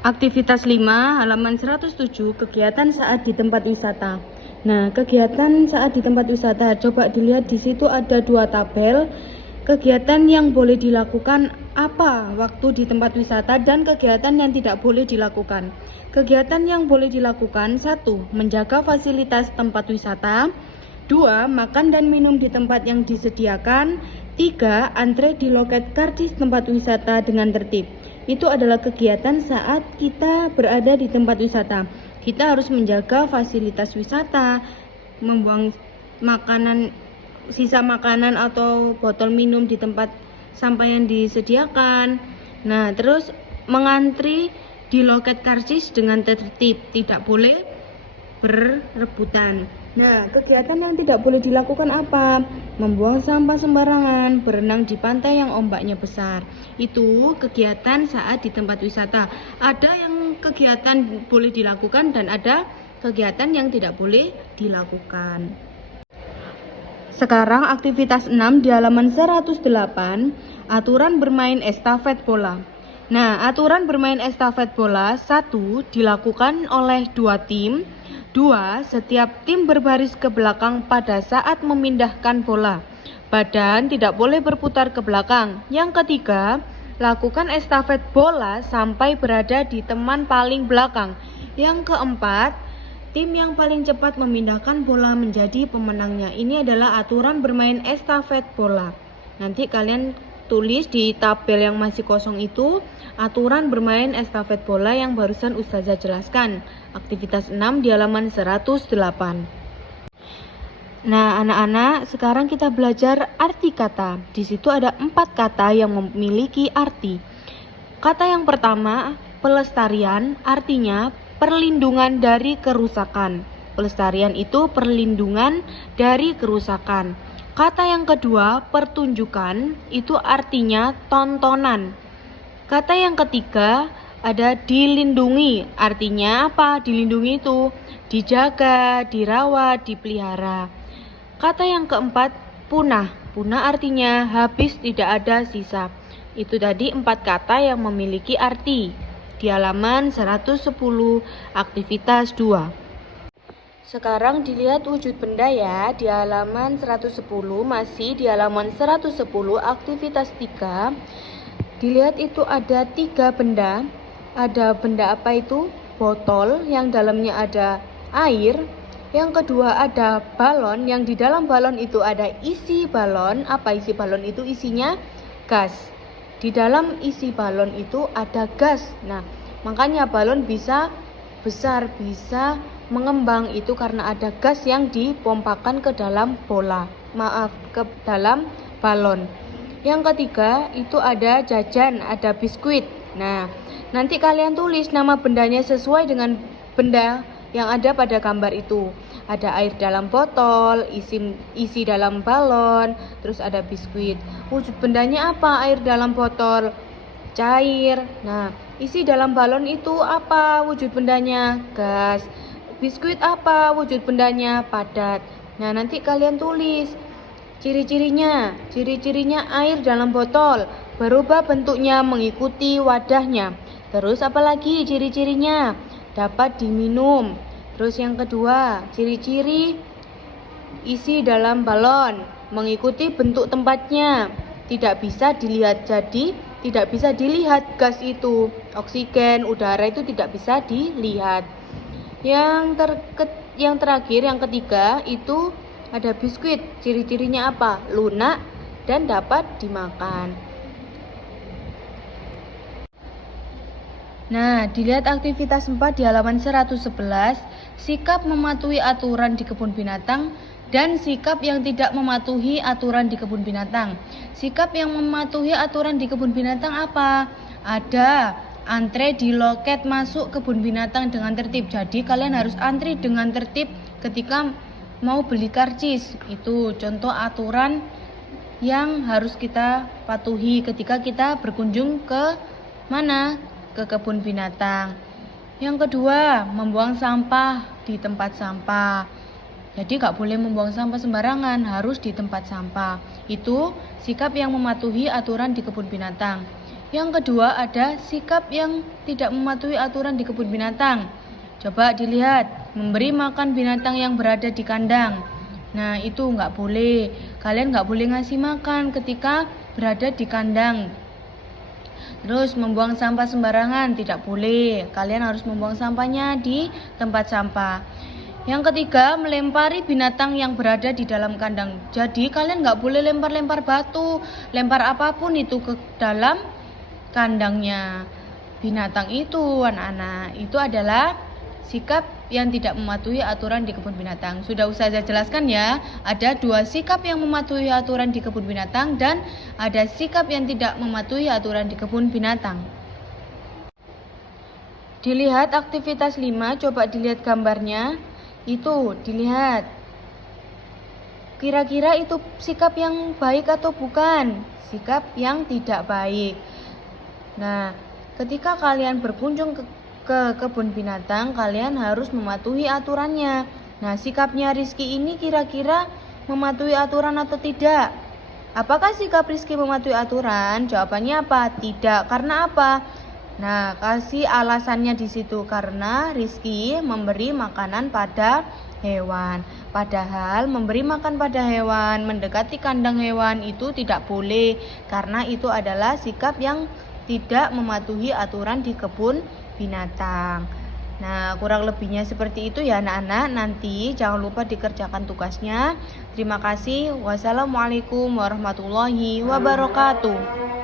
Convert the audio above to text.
Aktivitas 5, halaman 107, kegiatan saat di tempat wisata. Nah, kegiatan saat di tempat wisata, coba dilihat di situ ada 2 tabel. Kegiatan yang boleh dilakukan apa waktu di tempat wisata dan kegiatan yang tidak boleh dilakukan. Kegiatan yang boleh dilakukan: 1. Menjaga fasilitas tempat wisata. 2. Makan dan minum di tempat yang disediakan. 3. Antre di loket karcis tempat wisata dengan tertib. Itu adalah kegiatan saat kita berada di tempat wisata. Kita harus menjaga fasilitas wisata, membuang sisa makanan atau botol minum di tempat sampah yang disediakan. Nah, terus mengantri di loket karcis dengan tertib, tidak boleh berebutan. Nah, kegiatan yang tidak boleh dilakukan apa? Membuang sampah sembarangan, berenang di pantai yang ombaknya besar. Itu kegiatan saat di tempat wisata. Ada yang kegiatan boleh dilakukan dan ada kegiatan yang tidak boleh dilakukan. Sekarang aktivitas 6 di halaman 108, aturan bermain estafet bola. Nah, aturan bermain estafet bola: 1. Dilakukan oleh 2 tim. 2. Setiap tim berbaris ke belakang pada saat memindahkan bola. Badan tidak boleh berputar ke belakang. Yang ketiga, lakukan estafet bola sampai berada di teman paling belakang. Yang keempat, tim yang paling cepat memindahkan bola menjadi pemenangnya. Ini adalah aturan bermain estafet bola. Nanti kalian tulis di tabel yang masih kosong itu aturan bermain estafet bola yang barusan Ustazah jelaskan. Aktivitas 6 di halaman 108. Nah, anak-anak, sekarang kita belajar arti kata. Di situ ada 4 kata yang memiliki arti. Kata yang pertama, pelestarian, artinya perlindungan dari kerusakan. Pelestarian itu perlindungan dari kerusakan. Kata yang kedua, pertunjukan, itu artinya tontonan. Kata yang ketiga ada dilindungi, artinya apa? Dilindungi itu dijaga, dirawat, dipelihara. Kata yang keempat, punah. Punah artinya habis, tidak ada sisa. Itu tadi 4 kata yang memiliki arti. Di halaman 110, aktivitas 2. Sekarang dilihat wujud benda ya, di halaman 110, masih di halaman 110, aktivitas 3. Dilihat itu ada 3 benda. Ada benda apa itu? Botol yang dalamnya ada air. Yang kedua ada balon, yang di dalam balon itu ada isi balon. Apa isi balon itu? Isinya gas. Di dalam isi balon itu ada gas. Nah, makanya balon bisa besar, bisa mengembang, itu karena ada gas yang dipompakan ke dalam ke dalam balon. Yang ketiga itu ada jajan, ada biskuit. Nah, nanti kalian tulis nama bendanya sesuai dengan benda yang ada pada gambar itu. Ada air dalam botol, isi dalam balon, terus ada biskuit. Wujud bendanya apa? Air dalam botol, cair. Nah, isi dalam balon itu apa wujud bendanya? Gas. Biskuit apa wujud bendanya? Padat. Nah, nanti kalian tulis ciri-cirinya air dalam botol berubah bentuknya mengikuti wadahnya. Terus apalagi ciri-cirinya? Dapat diminum. Terus yang kedua, ciri-ciri isi dalam balon mengikuti bentuk tempatnya, tidak bisa dilihat. Jadi tidak bisa dilihat gas itu, oksigen, udara itu tidak bisa dilihat. Yang terakhir, yang ketiga itu ada biskuit. Ciri-cirinya apa? Lunak dan dapat dimakan. Nah, dilihat aktivitas 4 di halaman 111, sikap mematuhi aturan di kebun binatang dan sikap yang tidak mematuhi aturan di kebun binatang. Sikap yang mematuhi aturan di kebun binatang apa? Ada antre di loket masuk kebun binatang dengan tertib. Jadi kalian harus antri dengan tertib ketika mau beli karcis. Itu contoh aturan yang harus kita patuhi ketika kita berkunjung ke mana? Ke kebun binatang. Yang kedua, membuang sampah di tempat sampah. Jadi gak boleh membuang sampah sembarangan, harus di tempat sampah. Itu sikap yang mematuhi aturan di kebun binatang. Yang kedua ada sikap yang tidak mematuhi aturan di kebun binatang. Coba dilihat, memberi makan binatang yang berada di kandang. Nah, itu nggak boleh. Kalian nggak boleh ngasih makan ketika berada di kandang. Terus membuang sampah sembarangan, tidak boleh. Kalian harus membuang sampahnya di tempat sampah. Yang ketiga, melempari binatang yang berada di dalam kandang. Jadi kalian nggak boleh lempar-lempar batu, lempar apapun itu ke dalam kandangnya binatang itu, anak-anak. Itu adalah sikap yang tidak mematuhi aturan di kebun binatang. Sudah Ustazah jelaskan ya, ada 2 sikap yang mematuhi aturan di kebun binatang dan ada sikap yang tidak mematuhi aturan di kebun binatang. Dilihat aktivitas 5, coba dilihat gambarnya. Itu dilihat. Kira-kira itu sikap yang baik atau bukan? Sikap yang tidak baik. Nah, ketika kalian berkunjung ke kebun binatang, kalian harus mematuhi aturannya. Nah, sikapnya Rizky ini kira-kira mematuhi aturan atau tidak? Apakah sikap Rizky mematuhi aturan? Jawabannya apa? Tidak. Karena apa? Nah, kasih alasannya di situ. Karena Rizky memberi makanan pada hewan. Padahal memberi makan pada hewan, mendekati kandang hewan itu tidak boleh. Karena itu adalah sikap yang tidak mematuhi aturan di kebun binatang. Nah, kurang lebihnya seperti itu ya anak-anak. Nanti jangan lupa dikerjakan tugasnya. Terima kasih. Wassalamualaikum warahmatullahi wabarakatuh.